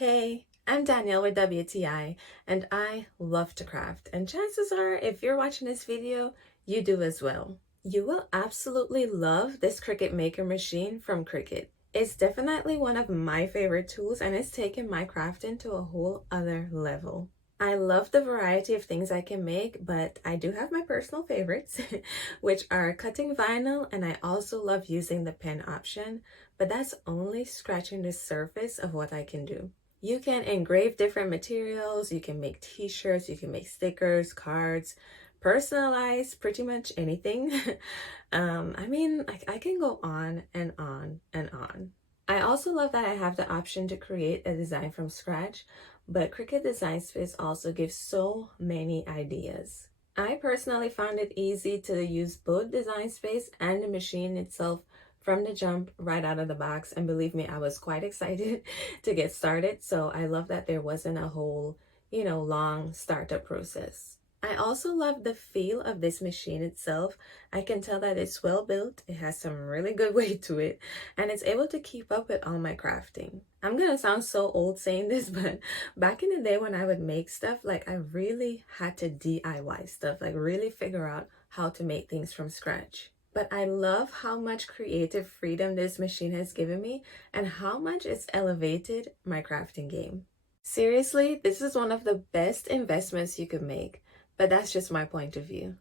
Hey, I'm Danielle with WTI, and I love to craft. And chances are, if you're watching this video, you do as well. You will absolutely love this Cricut Maker machine from Cricut. It's definitely one of my favorite tools, and it's taken my crafting to a whole other level. I love the variety of things I can make, but I do have my personal favorites, which are cutting vinyl, and I also love using the pen option, but that's only scratching the surface of what I can do. You can engrave different materials, you can make t-shirts, you can make stickers, cards, personalize pretty much anything. I can go on and on and on. I also love that I have the option to create a design from scratch, but Cricut Design Space also gives so many ideas. I personally found it easy to use both Design Space and the machine itself from the jump right out of the box, and believe me, I was quite excited to get started. So I love that there wasn't a whole long startup process. I also love the feel of this machine itself. I can tell that it's well built, it has some really good weight to it, and it's able to keep up with all my crafting. I'm gonna sound so old saying this, but back in the day when I would make stuff, like I really had to DIY stuff, like really figure out how to make things from scratch. But I love how much creative freedom this machine has given me and how much it's elevated my crafting game. Seriously, this is one of the best investments you could make, but that's just my point of view.